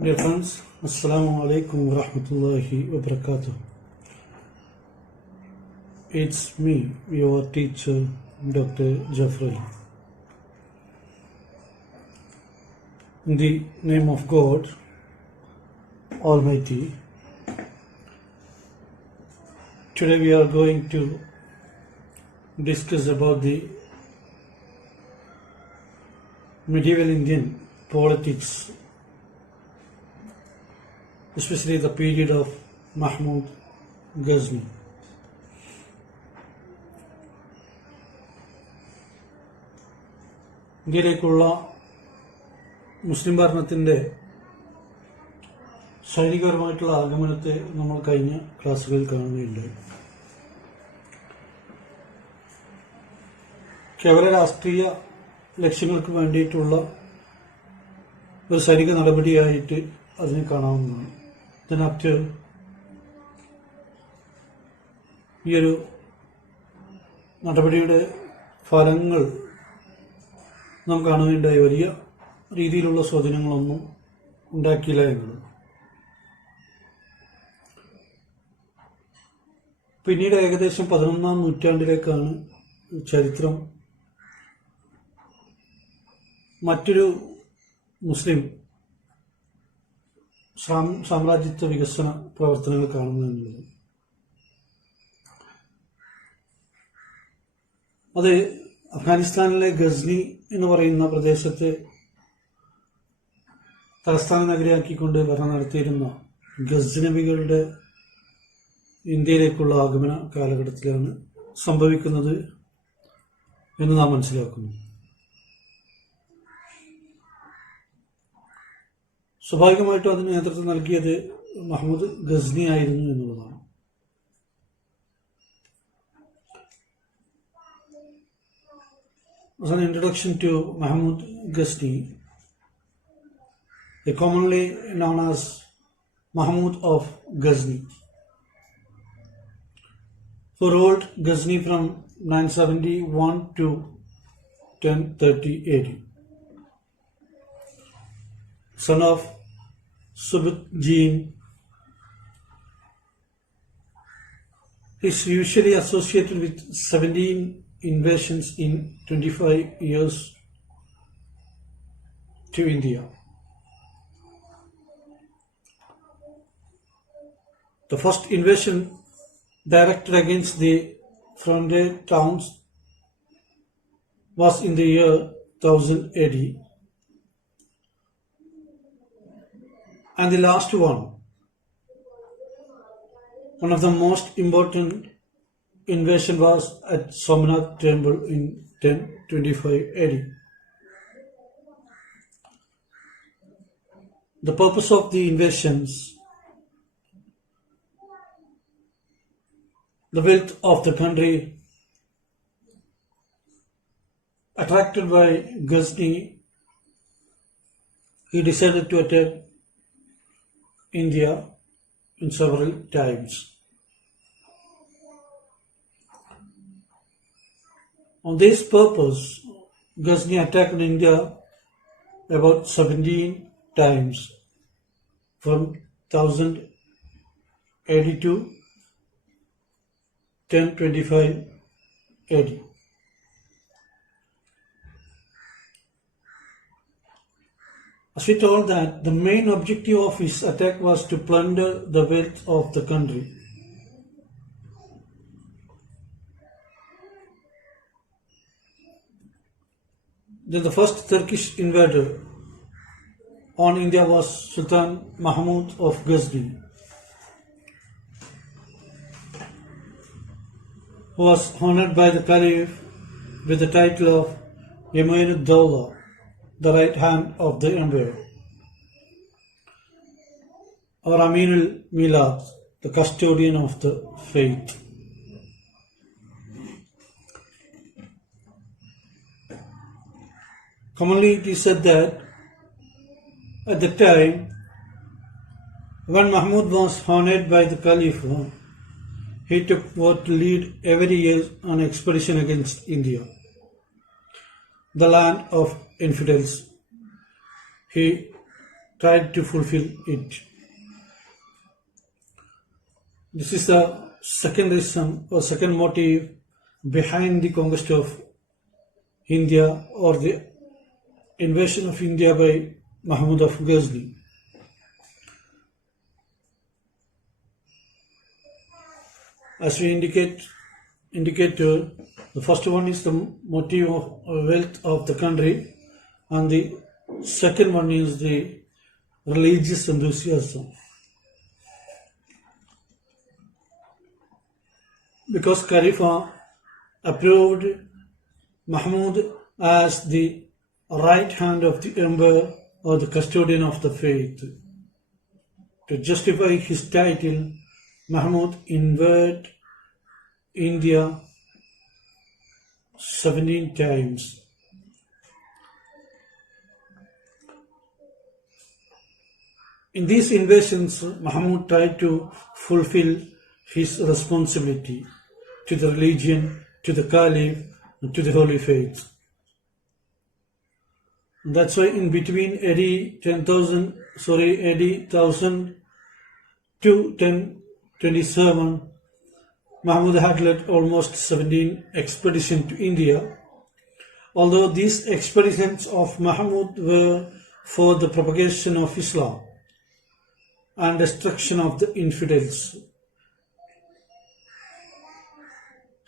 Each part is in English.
Dear friends, Assalamu alaikum wa rahmatullahi wa barakatuh. It's me, your teacher, Dr.Jayafarali. In the name of God Almighty, today we are going to discuss about the medieval Indian politics, especially the period of Mahmud Ghazni. ഇന്ത്യയിലേക്കുള്ള മുസ്ലിം ഭരണത്തിൻ്റെ സൈനികപരമായിട്ടുള്ള ആഗമനത്തെ നമ്മൾ കഴിഞ്ഞ ക്ലാസ്സുകളിൽ കാണുകയുണ്ടായി. കേവല രാഷ്ട്രീയ ലക്ഷ്യങ്ങൾക്ക് വേണ്ടിയിട്ടുള്ള ഒരു സൈനിക നടപടിയായിട്ട് അതിനെ കാണാവുന്നതാണ്. ഇതിനകത്ത് ഈ ഒരു നടപടിയുടെ ഫലങ്ങൾ നാം കാണുകയുണ്ടായി വലിയ രീതിയിലുള്ള സ്വാധീനങ്ങളൊന്നും ഉണ്ടാക്കിയില്ല എന്നുള്ളത്. പിന്നീട് ഏകദേശം 11ാം നൂറ്റാണ്ടിലേക്കാണ് ചരിത്രം മറ്റൊരു മുസ്ലിം സാമ്രാജ്യത്വ വികസന പ്രവർത്തനങ്ങൾ കാണുന്നു എന്നുള്ളത്. അത് അഫ്ഗാനിസ്ഥാനിലെ ഗസ്നി എന്ന് പറയുന്ന പ്രദേശത്തെ തലസ്ഥാന നഗരിയാക്കിക്കൊണ്ട് ഭരണം നടത്തിയിരുന്ന ഗസ്നവികളുടെ ഇന്ത്യയിലേക്കുള്ള ആഗമന കാലഘട്ടത്തിലാണ് സംഭവിക്കുന്നത് എന്ന് നാം മനസ്സിലാക്കുന്നു. സ്വാഭാവികമായിട്ടും അതിന് നേതൃത്വം നൽകിയത് മഹ്മൂദ് ഗസ്നി ആയിരുന്നു എന്നുള്ളതാണ്. As an introduction to Mahmud Ghazni, commonly known as Mahmud of Ghazni, who ruled Ghazni from 971 to 1030 AD. Son of Subutjin, is usually associated with 17 invasions in 25 years to India. The first invasion directed against the frontier towns was in the year 1000 AD, and the last one of the most important invasion was at Somnath temple in 1025 AD. The purpose of the invasions, the wealth of the country attracted by Ghazni, he decided to attack India in several times. On this purpose, Ghazni attacked India about 17 times from 1000 AD to 1025 AD. As we told that the main objective of his attack was to plunder the wealth of the country. Then the first Turkish invader on India was Sultan Mahmud of Ghazni, who was honored by the Caliph with the title of Yameen-ud-Dawla, the right hand of the emperor, or Amin-ul-Milad, the custodian of the faith. Commonly it is said that at the time when Mahmud was honored by the Caliph, he took vow to lead every year an expedition against India, the land of infidels. He tried to fulfill it. This is the second reason or second motive behind the conquest of India or the invasion of India by Mahmud of Ghazni. As we indicated, the first one is the motive of wealth of the country, and the second one is the religious enthusiasm. Because Khalifa approved Mahmud as the right hand of the emperor or the custodian of the faith. To justify his title, Mahmud invaded India 17 times. In these invasions, Mahmud tried to fulfill his responsibility to the religion, to the Caliph, and to the Holy Faith. That's why in between AD 1000 to 1027, Mahmud had led almost 17 expeditions to India. Although these expeditions of Mahmud were for the propagation of Islam and destruction of the infidels,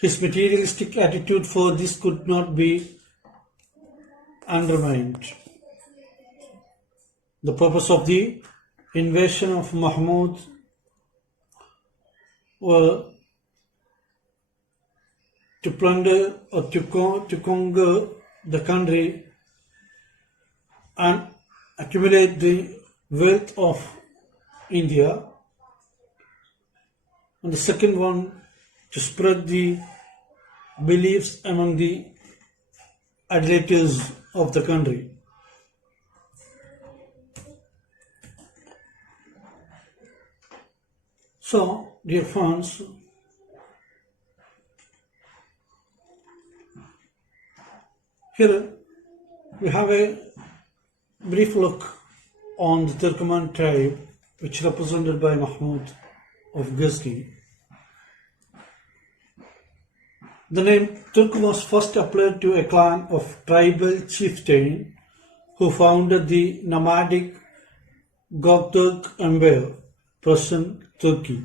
his materialistic attitude for this could not be undermined. The purpose of the invasion of Mahmud were to plunder or to conquer the country and accumulate the wealth of India. And the second one, to spread the beliefs among the idolaters of the country. So, dear friends, here we have a brief look on the Turkoman tribe, which is represented by Mahmud of Ghazni. The name Turk was first applied to a clan of tribal chieftain who founded the nomadic Gokturk Empire, present Turkey.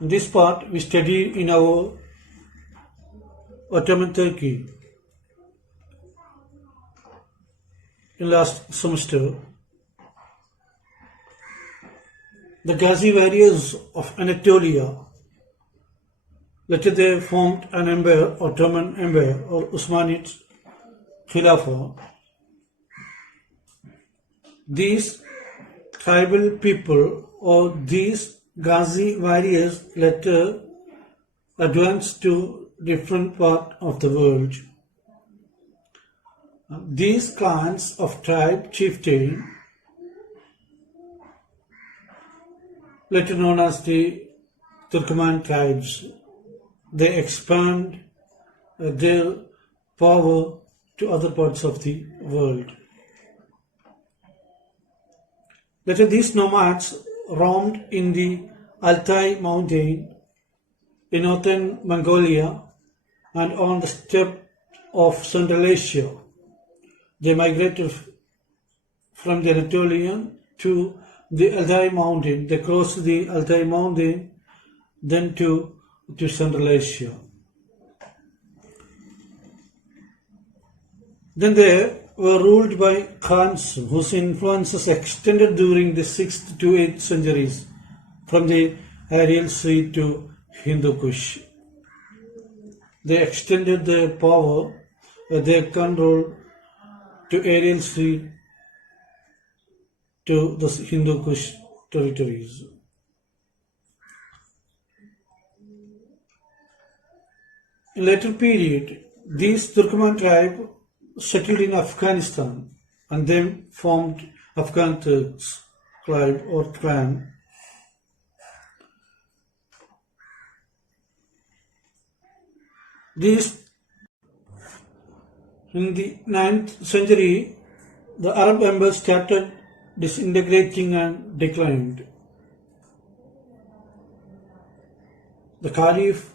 This part we studied in our Ottoman Turkey in last semester. The Ghazni warriors of Anatolia, later they formed an empire, Ottoman Empire or Usmanid Khilafah. These tribal people or these Ghazni warriors later advanced to different parts of the world. These clans of tribe chieftain, later known as the Turkoman tribes, they expand their power to other parts of the world. Later these nomads roamed in the Altai mountain in northern Mongolia and on the steppe of Central Asia. They migrated from the Anatolian to the Altai mountain. They crossed the Altai mountain then to Central Asia. Then they were ruled by Khans whose influences extended during the 6th to 8th centuries from the Aral Sea to Hindu Kush. They extended their power, their control to Aral Sea to the Hindu Kush territories. In later period, these Turkoman tribe settled in Afghanistan and then formed Afghan Turks tribe or clan. These In the 9th century, the Arab empire started disintegrating and declined. The Caliph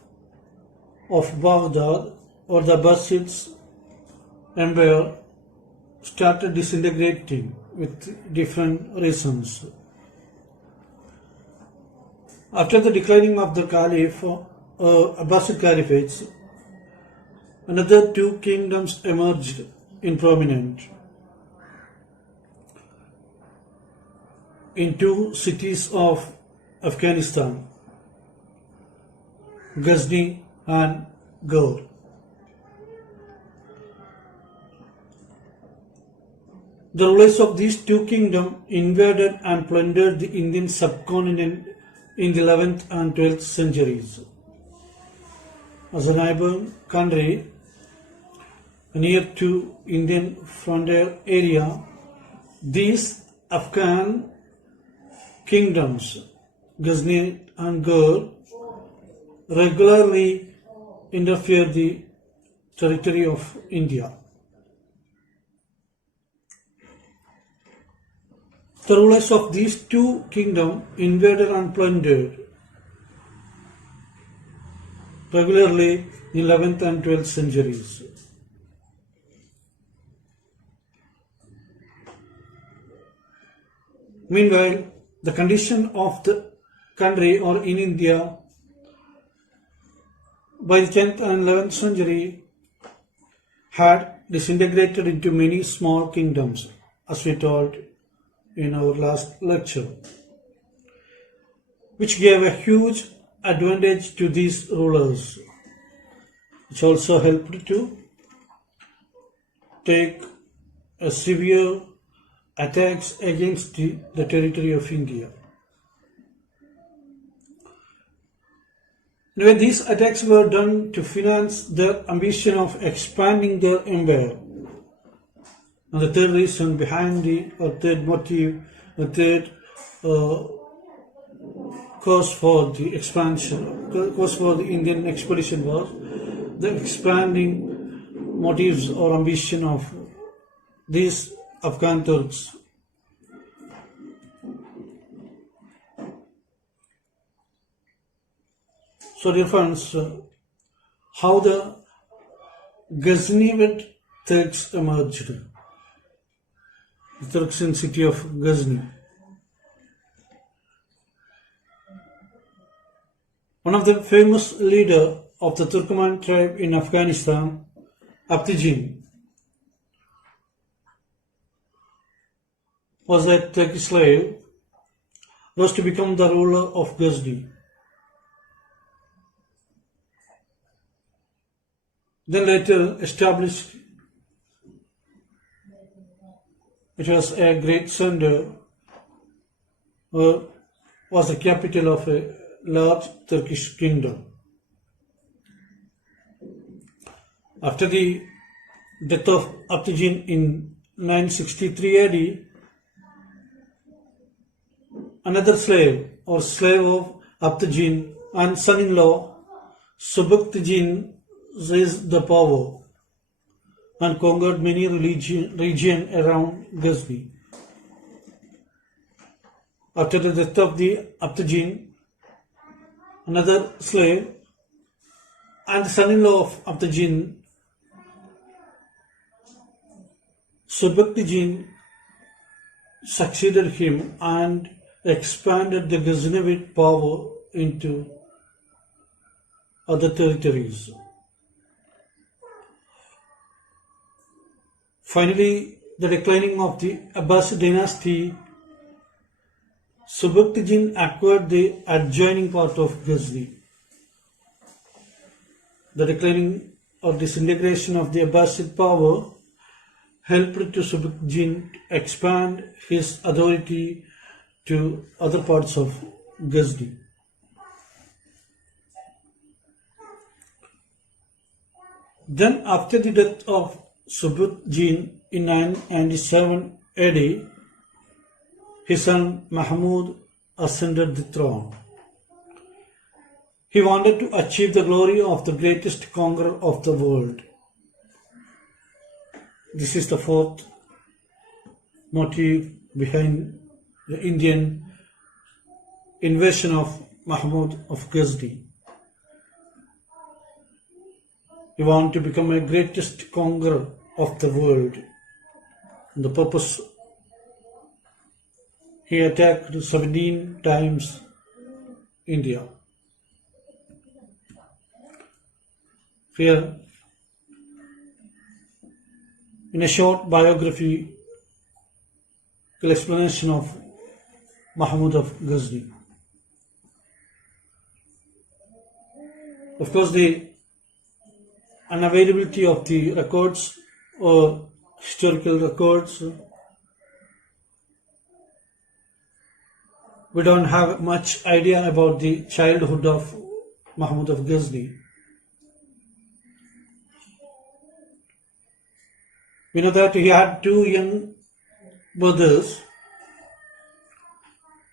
of Baghdad or the Abbasids empire started disintegrating with different reasons. After the declining of the Caliph, Abbasid Caliphates, another two kingdoms emerged in prominence. In two cities of Afghanistan, Ghazni and Gaur. The rulers of these two kingdoms invaded and plundered the Indian subcontinent in the 11th and 12th centuries. As a neighboring country near to Indian frontier area, these Afghan kingdoms, Ghazni and Gaur, regularly interfered the territory of India. The rulers of these two kingdoms invaded and plundered regularly in 11th and 12th centuries. Meanwhile, the condition of the country or in India by the 10th and 11th century had disintegrated into many small kingdoms, as we told in our last lecture, which gave a huge advantage to these rulers, which also helped to take a severe attacks against the territory of India. When these attacks were done to finance their ambition of expanding their empire. And the third reason behind third motive, the third cause for the expansion, cause for the Indian expedition was the expanding motives or ambition of these Afghan Turks. So dear friends, how the Ghaznivid Turks emerged. The Turks in city of Ghazni. One of the famous leader of the Turkmen tribe in Afghanistan, Abtigin, was a Turkish slave, was to become the ruler of Ghazni. Then later established, it was a great center, was the capital of a large Turkish kingdom. After the death of Abtigin in 963 AD, another slave or slave of Abtigin and son-in-law Subuktigin seized the power and conquered many regions around Ghazni. After the death of the Abtigin, another slave and the son-in-law of Abtigin, Subuktigin, succeeded him and expanded the Ghaznavid power into other territories. Finally, the declining of the Abbasid dynasty, Subuktigin acquired the adjoining part of Ghazni. The declining or disintegration of the Abbasid power helped to Subuktigin expand his authority to other parts of Ghazni. Then, after the death of Subuktigin in 997 AD, his son Mahmud ascended the throne. He wanted to achieve the glory of the greatest conqueror of the world. This is the fourth motive behind the Indian invasion of Mahmud of Ghazni. He wanted to become a greatest conqueror of the world. And the purpose, he attacked 17 times India. Here, in a short biography, explanation of Mahmud of Ghazni. Of course, the unavailability of the records or historical records, we don't have much idea about the childhood of Mahmud of Ghazni. We know that he had two young brothers.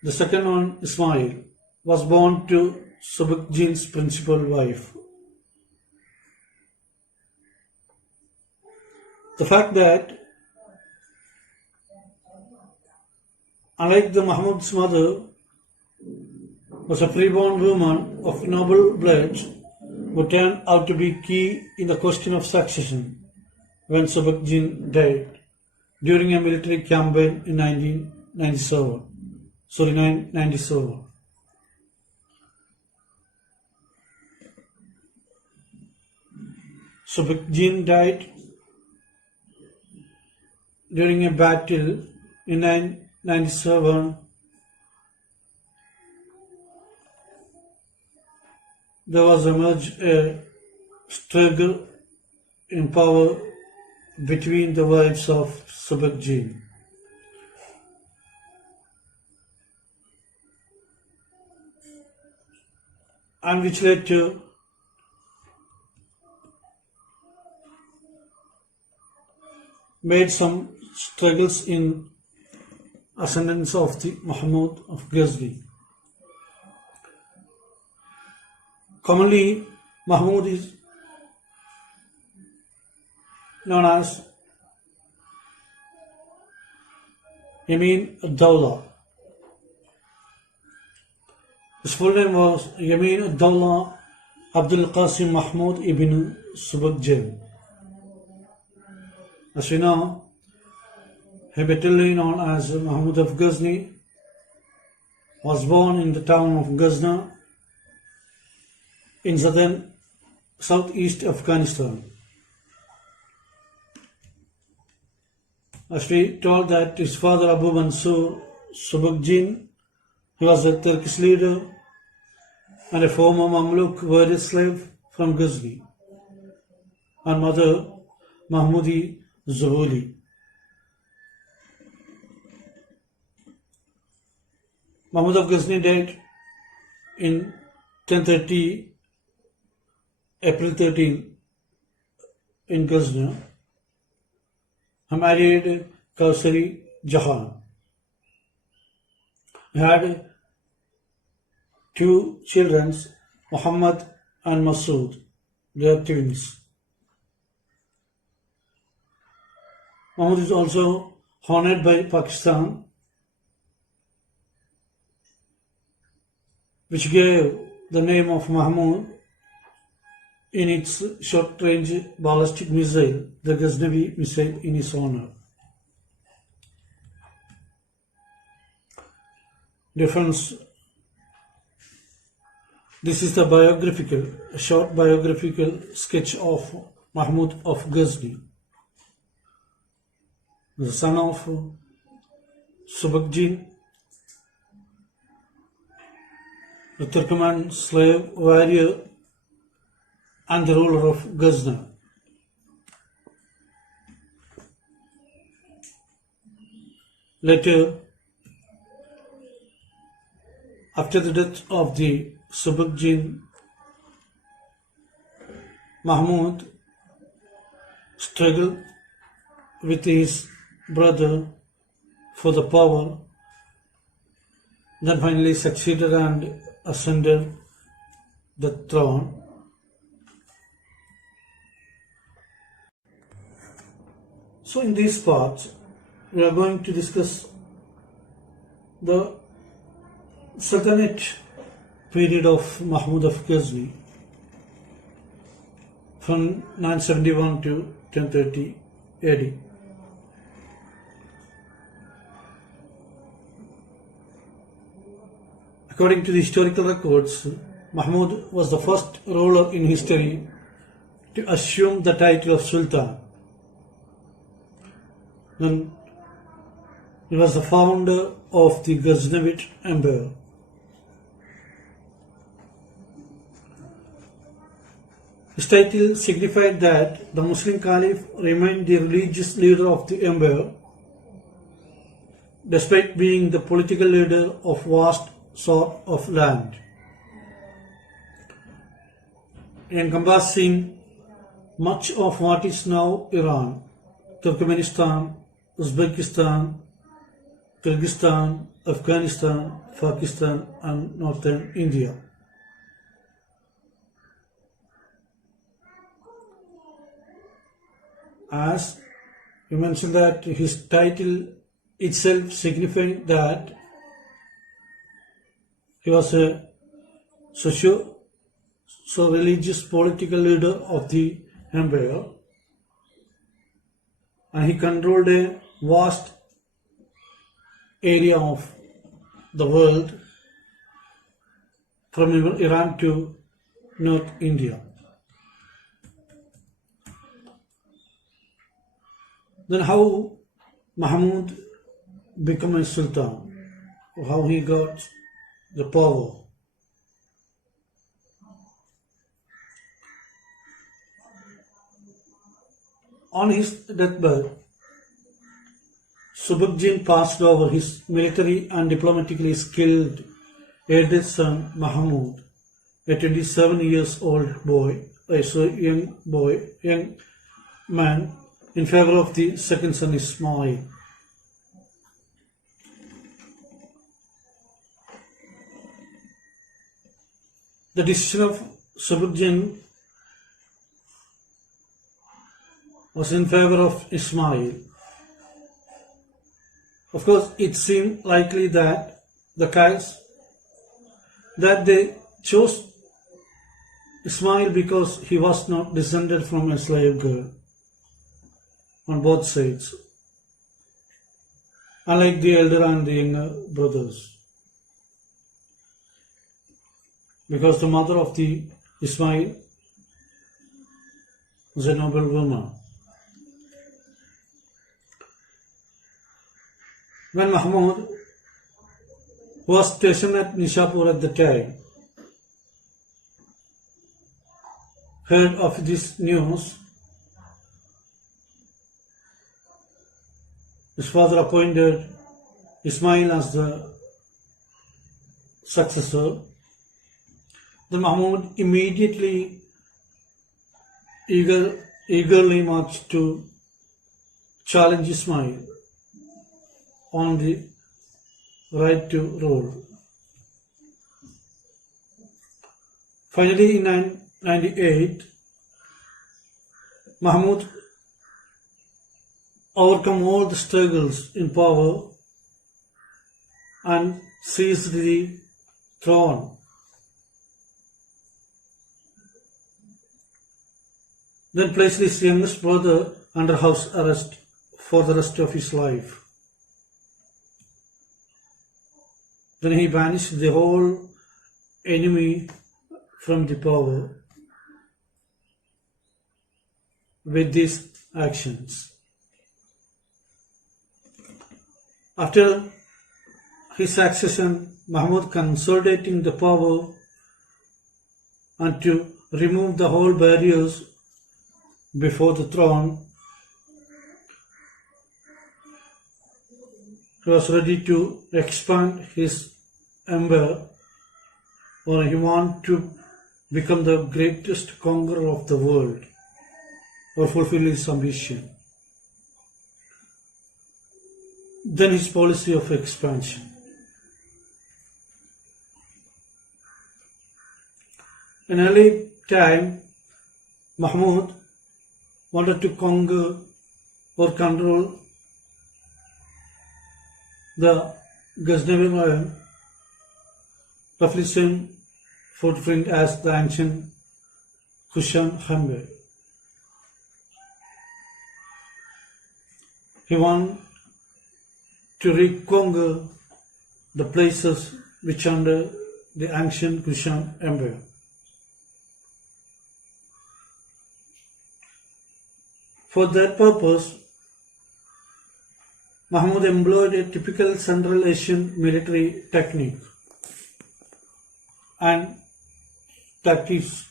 The second one, Ismail, was born to Subakjin's principal wife. The fact that, unlike the Mahmud's mother, was a freeborn woman of noble blood, who turned out to be key in the question of succession when Subakjin died during a military campaign in 997. Subakjin died during a battle in 997. There was emerged a struggle in power between the wives of Subakjin. And which led to made some struggles in ascendance of the Mahmud of Ghazni. Commonly, Mahmud is known as Yamin ad-Dawla. His full name was Yamin ad-Dawla Abdul Qasim Mahmud ibn Subakjin. As we know, he bitterly known as Mahmud of Ghazni, was born in the town of Ghazni in southeast Afghanistan. As we told that his father Abu Mansur Subakjin, he was a Turkish leader and a former Mamluk warrior slave from Ghazni, and mother Mahmudi Zuhuli. Mahmud of Ghazni died in 1030, April 13, in Ghazni. He married Kausari Jahan. He had two children, Muhammad and Masood. They are twins. Mahmud is also honored by Pakistan, which gave the name of Mahmud in its short-range ballistic missile, the Ghaznavi missile, in his honor. Difference. This is the a short biographical sketch of Mahmud of Ghazni, the son of Subakjin, the Turkmen slave warrior and the ruler of Ghazni. Later, after the death of the Subakjin, Mahmud struggled with his brother for the power, then finally succeeded and ascended the throne. So in these parts, we are going to discuss the Sultanate period of Mahmud of Ghazni from 971 to 1030 AD. According to the historical records, Mahmud was the first ruler in history to assume the title of Sultan. Then he was the founder of the Ghaznavite Empire. His title signified that the Muslim Caliph remained the religious leader of the empire, despite being the political leader of vast sort of land, encompassing much of what is now Iran, Turkmenistan, Uzbekistan, Kyrgyzstan, Afghanistan, Pakistan and northern India. As you mentioned that his title itself signified that he was a religious political leader of the empire, and he controlled a vast area of the world from Iran to North India. Then how Mahmud became a sultan, how he got the power. On his deathbed, Subukjin passed over his military and diplomatically skilled eldest son Mahmud, a 27 years old boy, young man, in favor of the second son Ismail. The decision of Subukjin was in favor of Ismail. Of course, it seemed likely that they chose Ismail because he was not descended from a slave girl on both sides, unlike the elder and the younger brothers, because the mother of the Ismail was a noble woman. When Mahmud was stationed at Nishapur at the time, heard of this news, his father appointed Ismail as the successor. Then Mahmud immediately eagerly marched to challenge Ismail on the right to rule. Finally, in 998, Mahmud overcome all the struggles in power and seized the throne. Then placed his youngest brother under house arrest for the rest of his life. Then he banished the whole enemy from the power with these actions. After his accession, Mahmud consolidating the power and to remove the whole barriers before the throne, he was ready to expand his empire, or he wanted to become the greatest conqueror of the world, or fulfill his ambition. Then his policy of expansion. In early time, Mahmud wanted to conquer or control the Ghazni, roughly same footprint as the ancient Kushan Empire. He wanted to reconquer the places which under the ancient Kushan Empire. For that purpose, Mahmud employed a typical Central Asian military technique and tactics,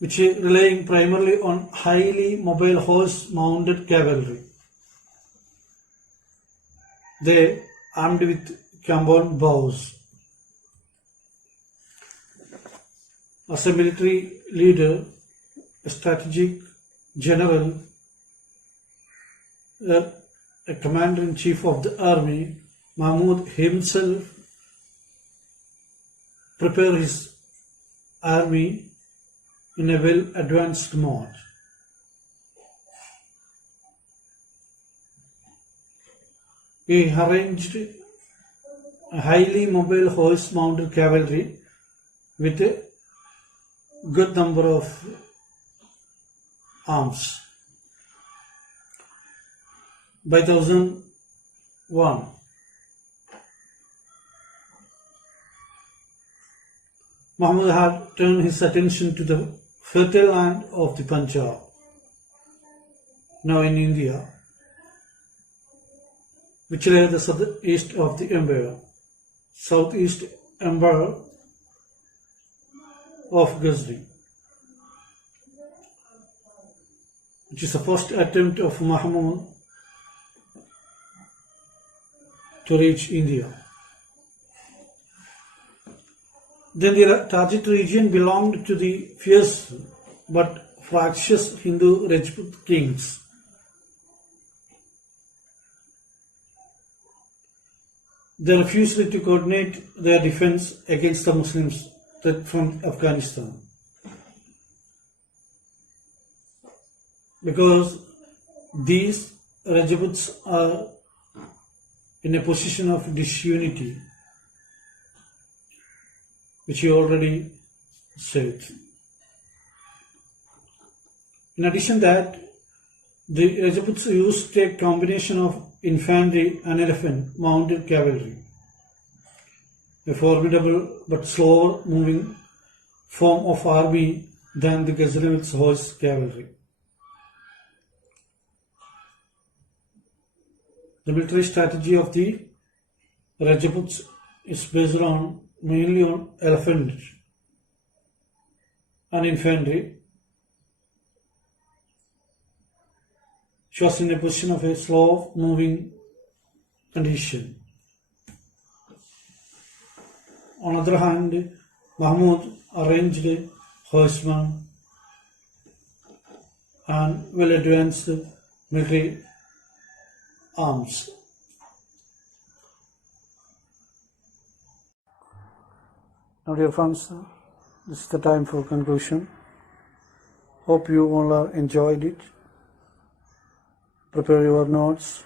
which is relying primarily on highly mobile horse-mounted cavalry. They armed with compound bows. As a military leader, a strategic general, a commander-in-chief of the army, Mahmud himself prepared his army in a well-advanced mode. He arranged a highly mobile horse-mounted cavalry with a good number of arms. By 1001, Mahmud had turned his attention to the fertile land of the Punjab, now in India, which lay the southeast of the empire, southeast empire of Ghazni, which is the first attempt of Mahmud to reach India. Then the target region belonged to the fierce but fractious Hindu Rajput kings. They refused to coordinate their defense against the Muslims from Afghanistan, because these Rajputs are in a position of disunity, which you already said. In addition that, the Rajputs used a combination of infantry and elephant mounted cavalry, a formidable but slower moving form of army than the Ghazni horse cavalry. The military strategy of the Rajputs is based mainly on elephant and infantry. She was in a position of a slow moving condition. On the other hand, Mahmud arranged horsemen and well advanced military arms. Now, dear friends, this is the time for conclusion. Hope you all enjoyed it. Prepare your notes.